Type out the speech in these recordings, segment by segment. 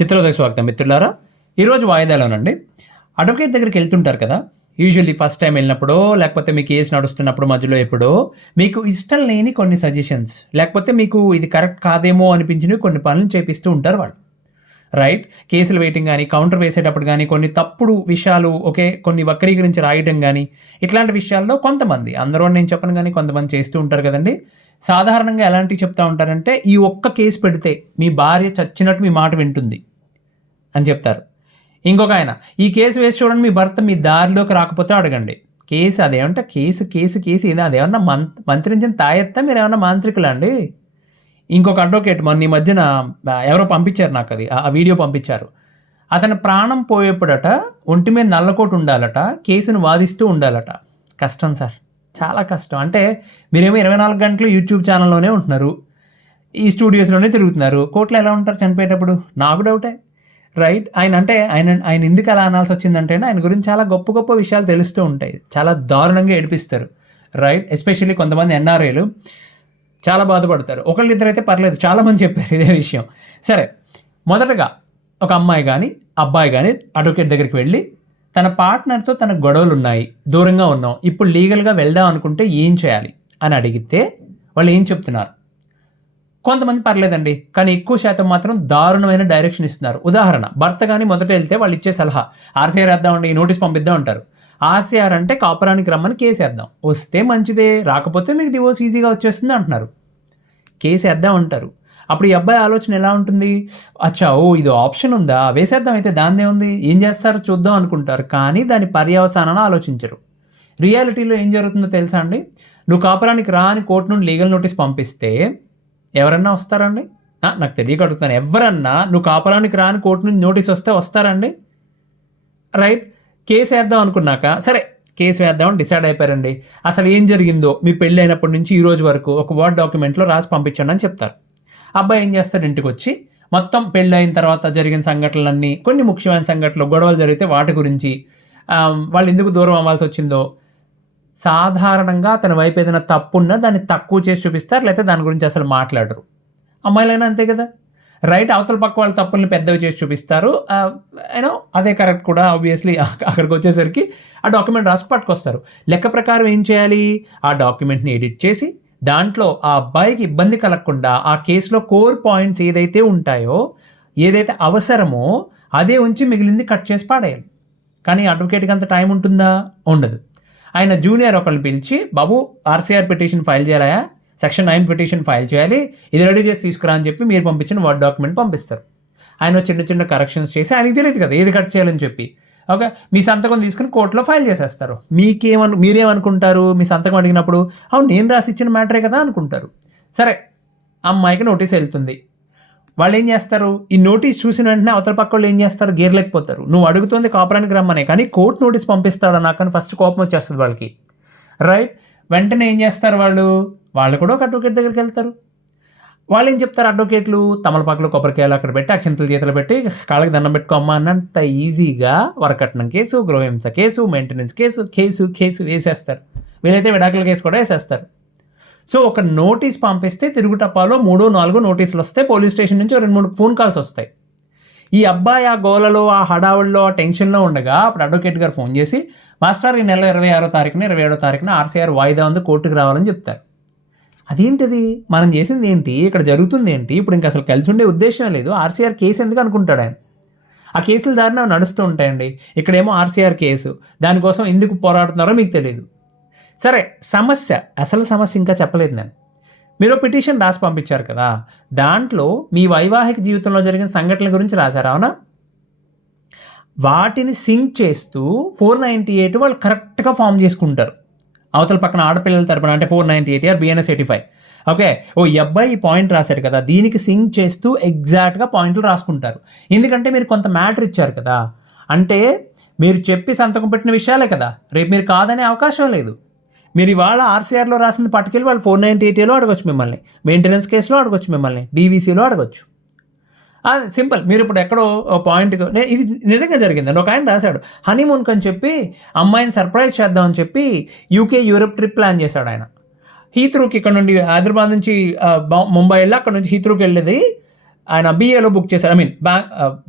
చిత్రోదయ స్వాగతం మిత్రులారా. ఈరోజు వాయిదాలోనండి అడ్వకేట్ దగ్గరికి వెళ్తుంటారు కదా. యూజువల్లీ ఫస్ట్ టైం వెళ్ళినప్పుడో లేకపోతే మీ కేసు నడుస్తున్నప్పుడు మధ్యలో ఎప్పుడో మీకు ఇష్టం లేని కొన్ని సజెషన్స్ లేకపోతే మీకు ఇది కరెక్ట్ కాదేమో అనిపించినవి కొన్ని పనులు చేపిస్తూ ఉంటారు వాళ్ళు. రైట్, కేసులు వెయిటింగ్ కానీ కౌంటర్ వేసేటప్పుడు కానీ కొన్ని తప్పుడు విషయాలు కొన్ని వక్రీకరించి రాయడం కానీ ఇట్లాంటి విషయాల్లో కొంతమంది, అందరూ నేను చెప్పను కానీ కొంతమంది చేస్తూ ఉంటారు కదండి. సాధారణంగా ఎలాంటివి చెప్తూ ఉంటారంటే, ఈ ఒక్క కేసు పెడితే మీ భార్య చచ్చినట్టు మీ మాట వింటుంది అని చెప్తారు. ఇంకొక ఆయన, ఈ కేసు వేసి చూడండి మీ భర్త మీ దారిలోకి రాకపోతే అడగండి. కేసు అదేమంటే కేసు కేసు కేసు ఇది అదేమన్నా మంత్రించిన తాయెత్తా, మీరు ఏమన్నా మాంత్రికులా అండి? ఇంకొక అడ్వకేట్ మొన్న ఈ మధ్యన ఎవరో పంపించారు నాకు, అది ఆ వీడియో పంపించారు. అతని ప్రాణం పోయేప్పుడట ఒంటి మీద నల్లకోటు ఉండాలట, కేసును వాదిస్తూ ఉండాలట. కష్టం సార్, చాలా కష్టం. అంటే మీరేమో 24 గంటలు యూట్యూబ్ ఛానల్లోనే ఉంటున్నారు, ఈ స్టూడియోస్లోనే తిరుగుతున్నారు, కోర్టులో ఎలా ఉంటారు చనిపోయేటప్పుడు? నాకు డౌటే. రైట్, ఆయన ఎందుకు అలా అనాల్సి వచ్చిందంటే, ఆయన గురించి చాలా గొప్ప గొప్ప విషయాలు తెలుస్తూ ఉంటాయి, చాలా దారుణంగా ఏడిపిస్తారు. రైట్, ఎస్పెషల్లీ కొంతమంది ఎన్ఆర్ఐలు చాలా బాధపడతారు. ఒకళ్ళిద్దరైతే పర్లేదు, చాలామంది చెప్పారు ఇదే విషయం. సరే, మొదటగా ఒక అమ్మాయి కానీ అబ్బాయి కానీ అడ్వకేట్ దగ్గరికి వెళ్ళి తన పార్ట్నర్తో తన గొడవలు ఉన్నాయి, దూరంగా ఉన్నాం, ఇప్పుడు లీగల్గా వెళ్దాం అనుకుంటే ఏం చేయాలి అని అడిగితే వాళ్ళు ఏం చెప్తున్నారు? కొంతమంది పర్లేదండి, కానీ ఎక్కువ శాతం మాత్రం దారుణమైన డైరెక్షన్ ఇస్తున్నారు. ఉదాహరణ, భర్త కానీ మొదట వెళ్తే వాళ్ళు ఇచ్చే సలహా, ఆర్సీఆర్ వేద్దామండి, నోటీస్ పంపిద్దాం అంటారు. ఆర్సీఆర్ అంటే కాపురానికి రమ్మని కేసు వేద్దాం, వస్తే మంచిదే, రాకపోతే మీకు డివోర్స్ ఈజీగా వచ్చేస్తుంది అంటున్నారు. కేసు వేద్దాం అంటారు. అప్పుడు ఈ అబ్బాయి ఆలోచన ఎలా ఉంటుంది? అచ్చా, ఇది ఆప్షన్ ఉందా, వేసేద్దాం అయితే దాన్నే ఉంది, ఏం చేస్తారో చూద్దాం అనుకుంటారు. కానీ దాని పర్యవసానాన్ని ఆలోచించరు. రియాలిటీలో ఏం జరుగుతుందో తెలుసా అండి? నువ్వు కాపురానికి రా అని కోర్టు నుండి లీగల్ నోటీస్ పంపిస్తే ఎవరన్నా వస్తారండి? నాకు తెలియక అడుగుతాను, ఎవరన్నా నువ్వు కాపురానికి రా అని కోర్టు నుంచి నోటీస్ వస్తే వస్తారండి? రైట్, కేసు వేద్దాం అనుకున్నాక సరే కేసు వేద్దామని డిసైడ్ అయిపోయారండి. అసలు ఏం జరిగిందో మీ పెళ్ళి అయినప్పటి నుంచి ఈ రోజు వరకు ఒక వర్డ్ డాక్యుమెంట్లో రాసి పంపించండి అని చెప్తారు. అబ్బాయి ఏం చేస్తాడు, ఇంటికి వచ్చి మొత్తం పెళ్ళి అయిన తర్వాత జరిగిన సంఘటనలన్నీ, కొన్ని ముఖ్యమైన సంఘటనలు, గొడవలు జరిగితే వాటి గురించి, వాళ్ళు ఎందుకు దూరం అవ్వాల్సి వచ్చిందో, సాధారణంగా తన వైపు ఏదైనా తప్పున్నా దాన్ని తక్కువ చేసి చూపిస్తారు, లేకపోతే దాని గురించి అసలు మాట్లాడరు. అమ్మాయిలైనా అంతే కదా. రైట్, అవతల పక్క వాళ్ళ తప్పుల్ని పెద్దవి చేసి చూపిస్తారు. అదే కరెక్ట్ కూడా. ఆబ్వియస్లీ అక్కడికి వచ్చేసరికి ఆ డాక్యుమెంట్ రాసి పట్టుకొస్తారు. లెక్క ప్రకారం ఏం చేయాలి? ఆ డాక్యుమెంట్ని ఎడిట్ చేసి దాంట్లో ఆ అబ్బాయికి ఇబ్బంది కలగకుండా ఆ కేసులో కోర్ పాయింట్స్ ఏదైతే ఉంటాయో, ఏదైతే అవసరమో అదే ఉంచి మిగిలింది కట్ చేసి పాడేయాలి. కానీ అడ్వకేట్కి అంత టైం ఉంటుందా? ఉండదు. ఆయన జూనియర్ ఒకరిని పిలిచి, బాబు ఆర్సీఆర్ పిటిషన్ ఫైల్ చేయాలా, సెక్షన్ 9 పిటిషన్ ఫైల్ చేయాలి, ఇది రెడీ చేసి తీసుకురా అని చెప్పి మీరు పంపించిన వర్డ్ డాక్యుమెంట్ పంపిస్తారు. ఆయన చిన్న చిన్న కరెక్షన్స్ చేసి, ఆయనకి తెలియదు కదా ఏది కట్ చేయాలని చెప్పి, ఓకే, మీ సంతకం తీసుకుని కోర్టులో ఫైల్ చేసేస్తారు. మీరేమనుకుంటారు? మీ సంతకం అడిగినప్పుడు అవును నేను రాసి ఇచ్చిన మ్యాటరే కదా అనుకుంటారు. సరే, అమ్మాయికి నోటీస్ వెళ్తుంది. వాళ్ళు ఏం చేస్తారు? ఈ నోటీస్ చూసిన వెంటనే అవతల పక్క వాళ్ళు ఏం చేస్తారు? గేర్లేకపోతారు. నువ్వు అడుగుతుంది కాపురానికి రమ్మనే, కానీ కోర్టు నోటీస్ పంపిస్తాడా నాకని ఫస్ట్ కోపం వచ్చేస్తుంది వాళ్ళకి. రైట్, వెంటనే ఏం చేస్తారు వాళ్ళు కూడా ఒక అడ్వకేట్ దగ్గరికి వెళ్తారు. వాళ్ళు ఏం చెప్తారు అడ్వకేట్లు? తమలపాకులు కొబ్బరికాయలు అక్కడ పెట్టి అక్షంతలు చేతులు పెట్టి కాళ్ళకి దండం పెట్టుకోమ్మా అన్నంత ఈజీగా వరకట్నం కేసు, గృహహింస కేసు, మెయింటెనెన్స్ కేసు వేసేస్తారు. వీలైతే విడాకుల కేసు కూడా వేసేస్తారు. సో ఒక నోటీస్ పంపిస్తే తిరుగుటప్పాలో 3-4 నోటీసులు వస్తాయి. పోలీస్ స్టేషన్ నుంచి 2-3 ఫోన్ కాల్స్ వస్తాయి. ఈ అబ్బాయి ఆ గోలలో, ఆ హడావుల్లో, ఆ టెన్షన్లో ఉండగా అప్పుడు అడ్వకేట్ గారు ఫోన్ చేసి, మాస్టర్ ఈ నెల 26వ తారీఖున 27వ తారీఖున ఆర్సీఆర్ వాయిదా ఉంది, కోర్టుకు రావాలని చెప్తారు. అదేంటిది, మనం చేసింది ఏంటి, ఇక్కడ జరుగుతుంది ఏంటి, ఇప్పుడు ఇంకా అసలు కలిసి ఉండే ఉద్దేశం లేదు, ఆర్సీఆర్ కేసు ఎందుకు అనుకుంటాడు ఆయన. ఆ కేసుల దారిన నడుస్తూ ఉంటాయండి. ఇక్కడేమో ఆర్సీఆర్ కేసు, దానికోసం ఎందుకు పోరాడుతున్నారో మీకు తెలియదు. సరే, అసలు సమస్య ఇంకా చెప్పలేదు నేను. మీరు పిటిషన్ రాసి పంపించారు కదా, దాంట్లో మీ వైవాహిక జీవితంలో జరిగిన సంఘటనల గురించి రాశారు, అవునా? వాటిని సింక్ చేస్తూ 498 వాళ్ళు కరెక్ట్గా ఫామ్ చేసుకుంటారు. అవతల పక్కన ఆడపిల్లల తరపున అంటే 498 ఆర్ BNS 85. ఓకే, ఈ అబ్బాయి ఈ పాయింట్ రాశాడు కదా, దీనికి సింక్ చేస్తూ ఎగ్జాక్ట్గా పాయింట్లు రాసుకుంటారు. ఎందుకంటే మీరు కొంత మ్యాటర్ ఇచ్చారు కదా, అంటే మీరు చెప్పి సంతకం పెట్టిన విషయాలే కదా, రేపు మీరు కాదనే అవకాశం లేదు. మీరు ఇవాళ ఆర్సీఆర్లో రాసింది పట్టుకెళ్ళి వాళ్ళు 498లో అడగొచ్చు మిమ్మల్ని, మెయింటెనెన్స్ కేసులో అడగొచ్చు మిమ్మల్ని, DVCలో అడగొచ్చు. సింపుల్. మీరు ఇప్పుడు ఎక్కడో పాయింట్, ఇది నిజంగా జరిగిందండి. ఒక ఆయన రాశాడు, హనీమూన్కి అని చెప్పి అమ్మాయిని సర్ప్రైజ్ చేద్దామని చెప్పి UK యూరప్ ట్రిప్ ప్లాన్ చేశాడు ఆయన. హీత్రూకి ఇక్కడ నుండి హైదరాబాద్ నుంచి ముంబై వెళ్ళి అక్కడ నుంచి హీత్రూకి వెళ్ళేది ఆయన BAలో బుక్ చేశారు.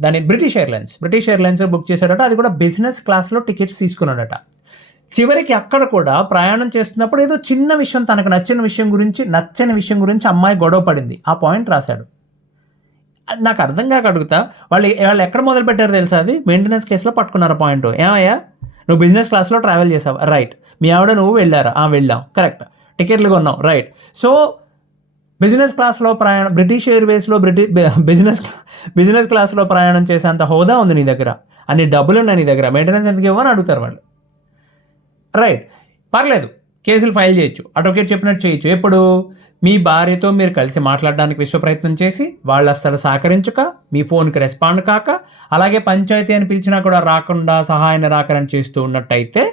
దాని బ్రిటిష్ ఎయిర్లైన్స్ బుక్ చేశాడట. అది కూడా బిజినెస్ క్లాస్లో టికెట్స్ తీసుకున్నాడట. చివరికి అక్కడ కూడా ప్రయాణం చేస్తున్నప్పుడు ఏదో చిన్న విషయం, తనకు నచ్చని విషయం గురించి అమ్మాయి గొడవ పడింది. ఆ పాయింట్ రాశాడు. నాకు అర్థం కాక అడుగుతా, వాళ్ళు ఎక్కడ మొదలు పెట్టారు తెలుసా? అది మెయింటెనెన్స్ కేసులో పట్టుకున్నారు పాయింట్. ఏమయ్యా, నువ్వు బిజినెస్ క్లాస్లో ట్రావెల్ చేసావు, రైట్. మీ ఆవిడ నువ్వు వెళ్ళారా? వెళ్ళాం, కరెక్ట్. టికెట్లు కొన్నావు, రైట్. సో బిజినెస్ క్లాస్లో బ్రిటిష్ ఎయిర్వేస్లో బిజినెస్ క్లాస్లో ప్రయాణం చేసేంత హోదా ఉంది నీ దగ్గర, అన్ని డబ్బులు ఉన్నాయి నీ దగ్గర, మెయింటెనెన్స్ ఎందుకు ఇవ్వని అడుగుతారు వాళ్ళు. రైట్, పర్లేదు, కేసులు ఫైల్ చేయొచ్చు, అడ్వకేట్ చెప్పినట్టు చేయొచ్చు. ఎప్పుడు మీ భార్యతో మీరు కలిసి మాట్లాడడానికి విశ్వ ప్రయత్నం చేసి వాళ్ళు అస్సలు సహకరించక, మీ ఫోన్కి రెస్పాండ్ కాక, అలాగే పంచాయతీ అని పిలిచినా కూడా రాకుండా సహాయ నిరాకరణ చేస్తూ ఉన్నట్టయితే,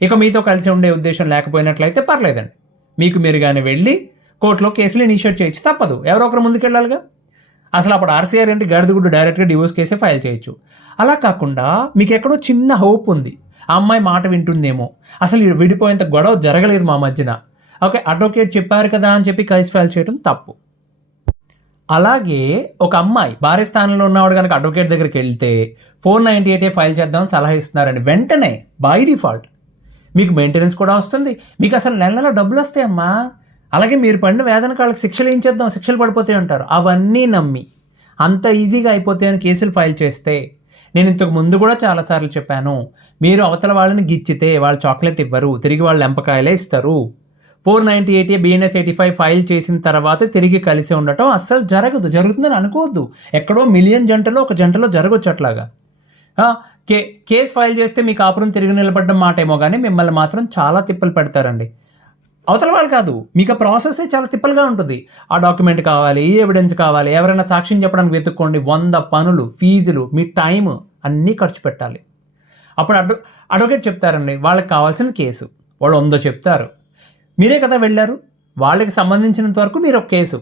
ఇక మీతో కలిసి ఉండే ఉద్దేశం లేకపోయినట్లయితే పర్లేదండి, మీకు మీరు కానీ వెళ్ళి కోర్టులో కేసులు ఇనిషియేట్ చేయొచ్చు, తప్పదు. ఎవరో ఒకరు ముందుకెళ్ళాలిగా. అసలు అప్పుడు RCR ఏంటి, గడిదగుడ్డు డైరెక్ట్గా డివోర్స్ కేసే ఫైల్ చేయొచ్చు. అలా కాకుండా మీకు ఎక్కడో చిన్న హోప్ ఉంది, ఆ అమ్మాయి మాట వింటుందేమో, అసలు విడిపోయేంత గొడవ జరగలేదు మా మధ్యన, ఓకే అడ్వకేట్ చెప్పారు కదా అని చెప్పి కేసు ఫైల్ చేయడం తప్పు. అలాగే ఒక అమ్మాయి భార్య స్థానంలో ఉన్నవాడు కనుక అడ్వకేట్ దగ్గరికి వెళ్తే 498 ఫైల్ చేద్దామని సలహా ఇస్తున్నారండి. వెంటనే బై డిఫాల్ట్ మీకు మెయింటెనెన్స్ కూడా వస్తుంది, మీకు అసలు నెలలో డబ్బులు వస్తాయమ్మా. అలాగే మీరు పడిన వేదన కాళ్ళకి శిక్షలు పడిపోతాయి అంటారు. అవన్నీ నమ్మి అంత ఈజీగా అయిపోతాయని కేసులు ఫైల్ చేస్తే, నేను ఇంతకు ముందు కూడా చాలాసార్లు చెప్పాను, మీరు అవతల వాళ్ళని గిచ్చితే వాళ్ళు చాక్లెట్ ఇవ్వరు, తిరిగి వాళ్ళు ఎంపకాయలే ఇస్తారు. 498 BNS 85 ఫైల్ చేసిన తర్వాత తిరిగి కలిసి ఉండటం అస్సలు జరుగుతుందని అనుకోవద్దు. ఎక్కడో మిలియన్ జంటలో ఒక జంటలో జరగవచ్చు అట్లాగా. కేసు ఫైల్ చేస్తే మీ కాపురం తిరిగి నిలబడ్డం మాట ఏమో కానీ మిమ్మల్ని మాత్రం చాలా తిప్పలు పెడతారండి. అవతల వాళ్ళు కాదు, మీకు ఆ ప్రాసెసే చాలా తిప్పలుగా ఉంటుంది. ఆ డాక్యుమెంట్ కావాలి, ఈ ఎవిడెన్స్ కావాలి, ఎవరైనా సాక్ష్యం చెప్పడానికి వెతుక్కోండి, 100 పనులు, ఫీజులు, మీ టైం అన్నీ ఖర్చు పెట్టాలి. అప్పుడు అడ్వకేట్ చెప్తారండి, వాళ్ళకి కావాల్సిన కేసు, వాళ్ళు 100 చెప్తారు. మీరే కదా వెళ్ళారు, వాళ్ళకి సంబంధించినంత వరకు మీరు ఒక కేసు,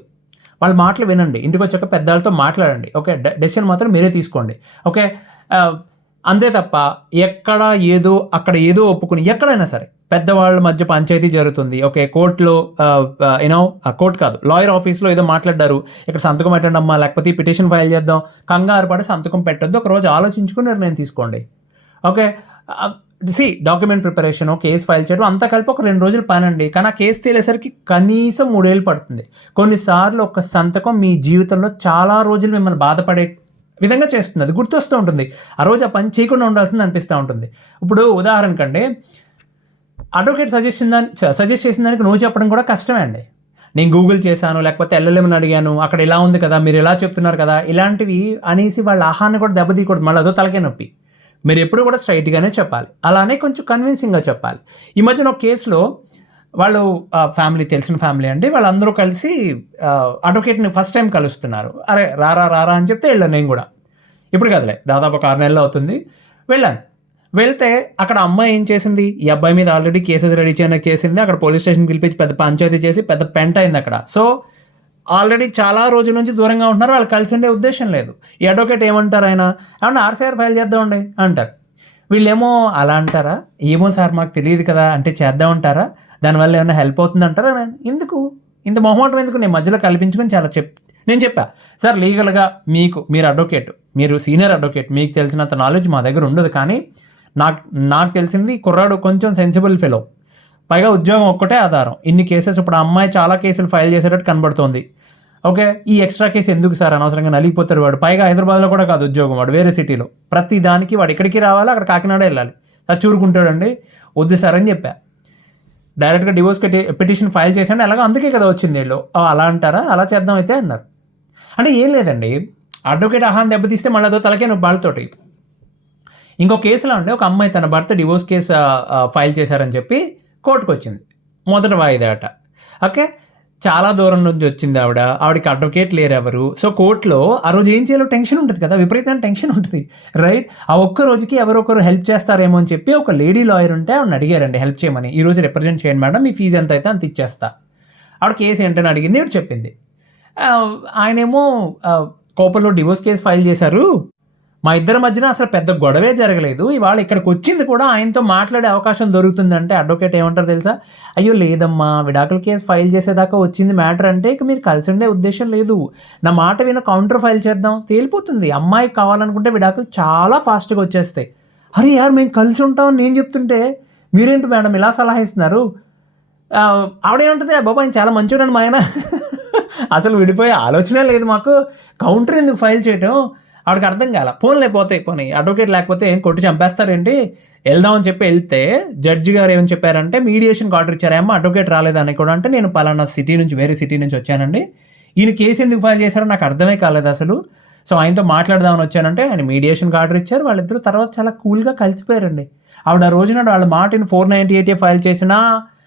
వాళ్ళ మాటలు వినండి, ఇంటికి వచ్చాక పెద్దవాళ్ళతో మాట్లాడండి, ఓకే డెసిషన్ మాత్రం మీరే తీసుకోండి, ఓకే. అంతే తప్ప అక్కడ ఏదో ఒప్పుకుని, ఎక్కడైనా సరే పెద్దవాళ్ళ మధ్య పంచాయతీ జరుగుతుంది, ఓకే కోర్టులో కోర్టు కాదు, లాయర్ ఆఫీస్లో ఏదో మాట్లాడారు, ఇక్కడ సంతకం పెట్టండి అమ్మా, లేకపోతే పిటిషన్ ఫైల్ చేద్దాం, కంగారు పడి సంతకం పెట్టొద్దు, ఒకరోజు ఆలోచించుకుని నిర్ణయం తీసుకోండి, okay. Document preparation, case file చేయడం అంతా కలిపి ఒక 2 రోజులు పని అండి. కానీ ఆ కేసు తేలేసరికి కనీసం 3 ఏళ్ళు పడుతుంది. కొన్నిసార్లు ఒక సంతకం మీ జీవితంలో చాలా రోజులు మిమ్మల్ని బాధపడే విధంగా చేస్తుంది, అది గుర్తొస్తూ ఉంటుంది, ఆ రోజు ఆ పని చేయకుండా ఉండాల్సింది అనిపిస్తూ ఉంటుంది. ఇప్పుడు ఉదాహరణకంటే అడ్వకేట్ సజెస్ట్ చేసిన దానికి నువ్వు చెప్పడం కూడా కష్టమే అండి. నేను గూగుల్ చేశాను, లేకపోతే LLMని అడిగాను, అక్కడ ఇలా ఉంది కదా, మీరు ఎలా చెప్తున్నారు కదా, ఇలాంటివి అనేసి వాళ్ళ ఆహాన్ని కూడా దెబ్బతీయకూడదు, మళ్ళీ అదో తలకే నొప్పి. మీరు ఎప్పుడు కూడా స్ట్రైట్గానే చెప్పాలి, అలానే కొంచెం కన్విన్సింగ్గా చెప్పాలి. ఈ మధ్యన ఒక కేసులో వాళ్ళు తెలిసిన ఫ్యామిలీ అండి, వాళ్ళందరూ కలిసి అడ్వకేట్ని ఫస్ట్ టైం కలుస్తున్నారు. అరే రారా అని చెప్తే వెళ్ళాను నేను కూడా. ఇప్పుడు కదలే, దాదాపు ఒక 6 నెలలు అవుతుంది. వెళ్తే అక్కడ అమ్మాయి ఏం చేసింది, ఈ అబ్బాయి మీద ఆల్రెడీ కేసెస్ రెడీ చేయడానికి చేసింది, అక్కడ పోలీస్ స్టేషన్ పిలిపించి పెద్ద పంచాయతీ చేసి పెద్ద పెంట అయింది అక్కడ. సో ఆల్రెడీ చాలా రోజుల నుంచి దూరంగా ఉంటున్నారు, వాళ్ళు కలిసి ఉండే ఉద్దేశం లేదు. ఈ అడ్వకేట్ ఏమంటారు, ఆయన RCR ఫైల్ చేద్దామండి అంటారు. వీళ్ళేమో అలా అంటారా, ఏమో సార్ మాకు తెలియదు కదా అంటే చేద్దామంటారా, దానివల్ల ఏమైనా హెల్ప్ అవుతుంది అంటారా, ఎందుకు ఇంత మొహమాటం ఎందుకు, నేను మధ్యలో కల్పించుకొని నేను చెప్పా, సార్ లీగల్గా మీరు అడ్వకేట్, మీరు సీనియర్ అడ్వకేట్, మీకు తెలిసినంత నాలెడ్జ్ మా దగ్గర ఉండదు, కానీ నాకు తెలిసింది కుర్రాడు కొంచెం సెన్సిబుల్ ఫెలో, పైగా ఉద్యోగం ఒక్కటే ఆధారం, ఇన్ని కేసెస్, ఇప్పుడు ఆ అమ్మాయి చాలా కేసులు ఫైల్ చేసేటట్టు కనబడుతోంది, ఓకే. ఈ ఎక్స్ట్రా కేసు ఎందుకు సార్, అనవసరంగా నలిగిపోతారు వాడు, పైగా హైదరాబాద్లో కూడా కాదు ఉద్యోగం, వాడు వేరే సిటీలో, ప్రతి దానికి వాడు ఎక్కడికి రావాలి, అక్కడ కాకినాడ వెళ్ళాలి, చూరుకుంటాడండి. వద్దు సార్ అని చెప్పా, డైరెక్ట్గా డివోర్స్ పిటిషన్ ఫైల్ చేసాను, ఎలాగో అందుకే కదా వచ్చింది వీళ్ళు, అలా అంటారా, అలా చేద్దాం అయితే అన్నారు. అంటే ఏం లేదండి, అడ్వకేట్ ఆహాన్ని దెబ్బతీస్తే మళ్ళీ అదో తలకే నువ్వు వాళ్ళతోటి. ఇంకో కేసులో ఉండే ఒక అమ్మాయి తన భర్త డివోర్స్ కేసు ఫైల్ చేశారని చెప్పి కోర్టుకు వచ్చింది, మొదటి వాయిదా అట, ఓకే. చాలా దూరం నుంచి వచ్చింది ఆవిడకి అడ్వకేట్ లేరు ఎవరు. సో కోర్టులో ఆ రోజు ఏం చేయాలో టెన్షన్ ఉంటుంది కదా, విపరీతమైన టెన్షన్ ఉంటుంది, రైట్. ఆ ఒక్క రోజుకి ఎవరొకరు హెల్ప్ చేస్తారేమో అని చెప్పి ఒక లేడీ లాయర్ ఉంటే ఆవిడని అడిగారండి హెల్ప్ చేయమని, ఈ రోజు రిప్రజెంట్ చేయండి మేడం, మీ ఫీజు ఎంత అయితే అంత ఇచ్చేస్తా. ఆవిడ కేసు ఏంటని అడిగింది, ఆవిడ చెప్పింది. ఆయనేమో కోపంలో డివోర్స్ కేసు ఫైల్ చేశారు, మా ఇద్దరి మధ్యన అసలు పెద్ద గొడవే జరగలేదు. ఇవాళ ఇక్కడికి వచ్చింది కూడా ఆయనతో మాట్లాడే అవకాశం దొరుకుతుందంటే అడ్వకేట్ ఏమంటారు తెలుసా? అయ్యో లేదమ్మా, విడాకుల కేసు ఫైల్ చేసేదాకా వచ్చింది మ్యాటర్ అంటే ఇక మీరు కలిసి ఉండే ఉద్దేశం లేదు. నా మాట విన కౌంటర్ ఫైల్ చేద్దాం, తేలిపోతుంది. అమ్మాయికి కావాలనుకుంటే విడాకులు చాలా ఫాస్ట్గా వచ్చేస్తాయి. అరే యార్, మేము కలిసి ఉంటామని నేను చెప్తుంటే మీరేంటి మేడం ఇలా సలహా ఇస్తున్నారు? ఆవిడేమంటుంది, బాబా ఆయన చాలా మంచివాడు మా ఆయన, అసలు విడిపోయే ఆలోచనే లేదు మాకు, కౌంటర్ ఎందుకు ఫైల్ చేయటం? ఆవిడకి అర్థం కాల. ఫోన్లు అయిపోతాయి, పోనీ అడ్వకేట్ లేకపోతే ఏం కొట్టి చంపేస్తారేంటి? వెళ్దామని చెప్పి వెళ్తే జడ్జి గారు ఏమని చెప్పారంటే మీడియేషన్కి ఆర్డర్ ఇచ్చారేమో, అడ్వకేట్ రాలేదని కూడా. అంటే నేను పలానా సిటీ నుంచి, వేరే సిటీ నుంచి వచ్చానండి, ఈయన కేసు ఎందుకు ఫైల్ చేశారో నాకు అర్థమే కాలేదు అసలు, సో ఆయనతో మాట్లాడదామని వచ్చానంటే ఆయన మీడియేషన్కి ఆర్డర్ ఇచ్చారు. వాళ్ళిద్దరూ తర్వాత చాలా కూల్గా కలిసిపోయారండి. ఆవిడ ఆ రోజున వాళ్ళ మాటని 498 ఫైల్ చేసినా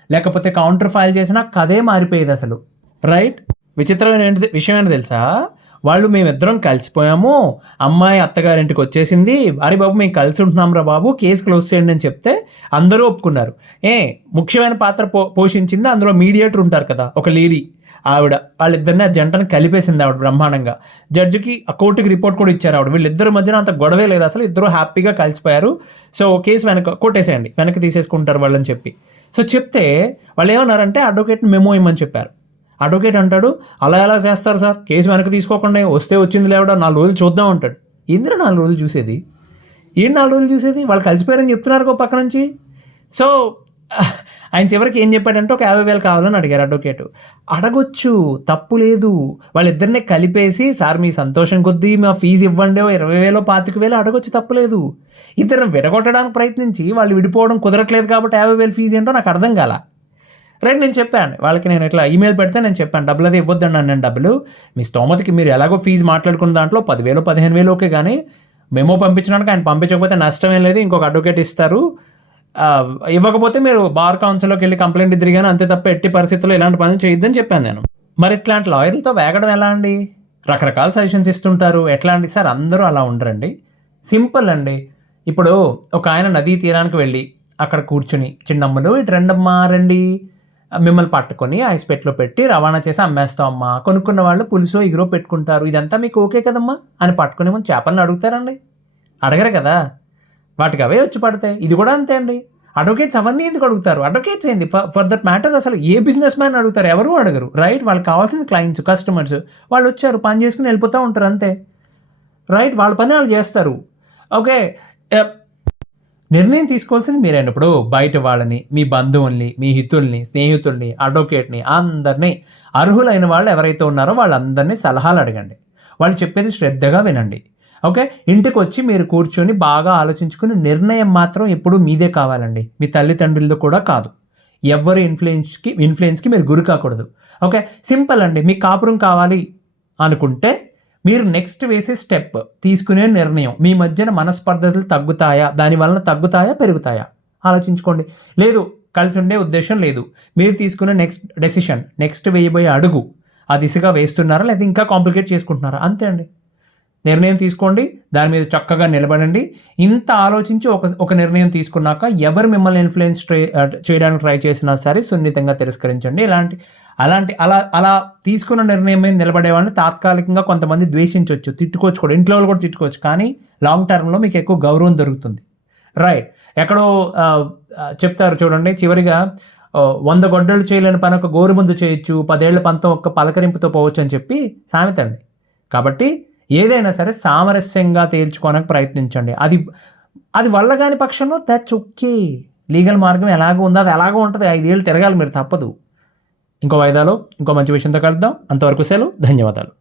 లేకపోతే కౌంటర్ ఫైల్ చేసినా కదే మారిపోయేది అసలు. రైట్? విచిత్రమైన విషయం ఏంటి తెలుసా? వాళ్ళు మేమిద్దరం కలిసిపోయాము, అమ్మాయి అత్తగారింటికి వచ్చేసింది, అరే బాబు మేము కలిసి ఉంటున్నాం రా బాబు, కేసు క్లోజ్ చేయండి అని చెప్తే అందరూ ఒప్పుకున్నారు. ముఖ్యమైన పాత్ర పోషించింది అందులో మీడియేటర్ ఉంటారు కదా, ఒక లేడీ, ఆవిడ వాళ్ళిద్దరిని ఆ జంటను కలిపేసింది ఆవిడ బ్రహ్మాండంగా. జడ్జికి ఆ కోర్టుకి రిపోర్ట్ కూడా ఇచ్చారు ఆవిడ. వీళ్ళిద్దరి మధ్యన అంత గొడవే లేదు అసలు, ఇద్దరు హ్యాపీగా కలిసిపోయారు. సో కేసు కొట్టేసేయండి, వెనక్కి తీసేసుకుంటారు వాళ్ళని చెప్పి. సో చెప్తే వాళ్ళు ఏమన్నారంటే అడ్వకేట్ని మెమో ఇమ్మని చెప్పారు. అడ్వకేట్ అంటాడు, అలా ఎలా చేస్తారు సార్, కేసు వెనక్కి తీసుకోకుండా వస్తే వచ్చింది లేవడా 4 రోజులు చూద్దాం అంటాడు. ఎందుకు 4 రోజులు చూసేది? ఏం 4 రోజులు చూసేది? వాళ్ళు కలిసిపోయారని చెప్తున్నారు ఒక పక్క నుంచి. సో ఆయన చివరికి ఏం చెప్పాడంటే ఒక 50,000 కావాలని అడిగారు అడ్వకేటు. అడగొచ్చు, తప్పు లేదు. వాళ్ళిద్దరినే కలిపేసి సార్ మీ సంతోషం కొద్దీ మా ఫీజు ఇవ్వండి, 20,000 25,000 అడగొచ్చు, తప్పులేదు. ఇద్దరిని విడగొట్టడానికి ప్రయత్నించి వాళ్ళు విడిపోవడం కుదరట్లేదు కాబట్టి 50,000 ఫీజు ఏంటో నాకు అర్థం కాల. రైట్, నేను చెప్పాను వాళ్ళకి, నేను ఇట్లా ఈమెయిల్ పెడితే నేను చెప్పాను డబ్బులు అది ఇవ్వద్దన్నాను నేను. డబ్బులు మీ స్తోమతకి మీరు ఎలాగో ఫీజు మాట్లాడుకున్న దాంట్లో 10,000 15,000 ఓకే, కానీ మెమో పంపించడానికి ఆయన పంపించకపోతే నష్టమేం లేదు, ఇంకొక అడ్వకేట్ ఇస్తారు, ఇవ్వకపోతే మీరు బార్ కౌన్సిల్లోకి వెళ్ళి కంప్లైంట్ తిరిగాను అంతే తప్ప ఎట్టి పరిస్థితుల్లో ఇలాంటి పనులు చేయొద్దని చెప్పాను నేను. మరి ఇట్లాంటి లాయర్లతో వేగడం ఎలా అండి? రకరకాల సజెషన్స్ ఇస్తుంటారు. ఎట్లా అండి సార్? అందరూ అలా ఉండరండి, సింపుల్ అండి. ఇప్పుడు ఒక ఆయన నదీ తీరానికి వెళ్ళి అక్కడ కూర్చుని, చిన్నమ్మలు ఇటు రెండమ్మా రండి, మిమ్మల్ని పట్టుకొని ఐస్ పెట్లో పెట్టి రవాణా చేసి అమ్మేస్తాం అమ్మా, కొనుక్కున్న వాళ్ళు పులుసో ఇగురో పెట్టుకుంటారు, ఇదంతా మీకు ఓకే కదమ్మా అని పట్టుకునే ముందు చేపలను అడుగుతారండి? అడగరు కదా, వాటికి అవే వచ్చి పడతాయి. ఇది కూడా అంతే అండి. అడ్వకేట్స్ అవన్నీ ఎందుకు అడుగుతారు? అడ్వకేట్స్ ఏంది ఫర్ దట్ మ్యాటర్ అసలు ఏ బిజినెస్ మ్యాన్ అడుగుతారు? ఎవరు అడగరు. రైట్? వాళ్ళకి కావాల్సింది క్లయింట్స్, కస్టమర్స్, వాళ్ళు వచ్చారు పని చేసుకుని వెళ్ళిపోతూ ఉంటారు అంతే. రైట్? వాళ్ళ పని వాళ్ళు చేస్తారు. ఓకే, నిర్ణయం తీసుకోవాల్సింది మీరైనప్పుడు బయట వాళ్ళని, మీ బంధువుల్ని, మీ హితుల్ని, స్నేహితుల్ని, అడ్వకేట్ని, అందరినీ, అర్హులైన వాళ్ళు ఎవరైతే ఉన్నారో వాళ్ళందరినీ సలహాలు అడగండి. వాళ్ళు చెప్పేది శ్రద్ధగా వినండి. ఓకే, ఇంటికి వచ్చి మీరు కూర్చొని బాగా ఆలోచించుకుని నిర్ణయం మాత్రం ఎప్పుడూ మీదే కావాలండి, మీ తల్లిదండ్రులతో కూడా కాదు. ఎవరి ఇన్ఫ్లుయెన్స్కి మీరు గురి కాకూడదు. ఓకే, సింపుల్ అండి. మీకు కాపురం కావాలి అనుకుంటే మీరు నెక్స్ట్ వేసే స్టెప్, తీసుకునే నిర్ణయం, మీ మధ్యన మనస్పర్ధలు తగ్గుతాయా, దానివలన తగ్గుతాయా పెరుగుతాయా ఆలోచించుకోండి. లేదు, కలిసి ఉండే ఉద్దేశం లేదు, మీరు తీసుకునే నెక్స్ట్ డెసిషన్, నెక్స్ట్ వేయబోయే అడుగు ఆ దిశగా వేస్తున్నారా లేదా ఇంకా కాంప్లికేట్ చేసుకుంటున్నారా? అంతే అండి. నిర్ణయం తీసుకోండి, దాని మీద చక్కగా నిలబడండి. ఇంత ఆలోచించి ఒక నిర్ణయం తీసుకున్నాక ఎవరు మిమ్మల్ని ఇన్ఫ్లుయెన్స్ చేయడానికి ట్రై చేసినా సరే సున్నితంగా తిరస్కరించండి. అలా తీసుకున్న నిర్ణయం మీద నిలబడే వాళ్ళని తాత్కాలికంగా కొంతమంది ద్వేషించవచ్చు, తిట్టుకోవచ్చు కూడా, ఇంట్లో వాళ్ళు కూడా తిట్టుకోవచ్చు, కానీ లాంగ్ టర్మ్లో మీకు ఎక్కువ గౌరవం దొరుకుతుంది. రైట్? ఎక్కడో చెప్తారు చూడండి, చివరిగా 100 గొడ్డలు చేయలేని పని ఒక గోరుముందు చేయొచ్చు, 10 ఏళ్ల పంతం ఒక్క పలకరింపుతో పోవచ్చు అని చెప్పి సామెత అండి. కాబట్టి ఏదైనా సరే సామరస్యంగా తేల్చుకోవడానికి ప్రయత్నించండి. అది వల్ల కాని పక్షంలో దట్స్ ఓకే. లీగల్ మార్గం ఎలాగో ఉందో అది ఎలాగో ఉంటుంది, 5 ఏళ్ళు తిరగాలి మీరు, తప్పదు. ఇంకో వాయిదాలో ఇంకో మంచి విషయంతో కలుద్దాం. అంతవరకు సెలవు. ధన్యవాదాలు.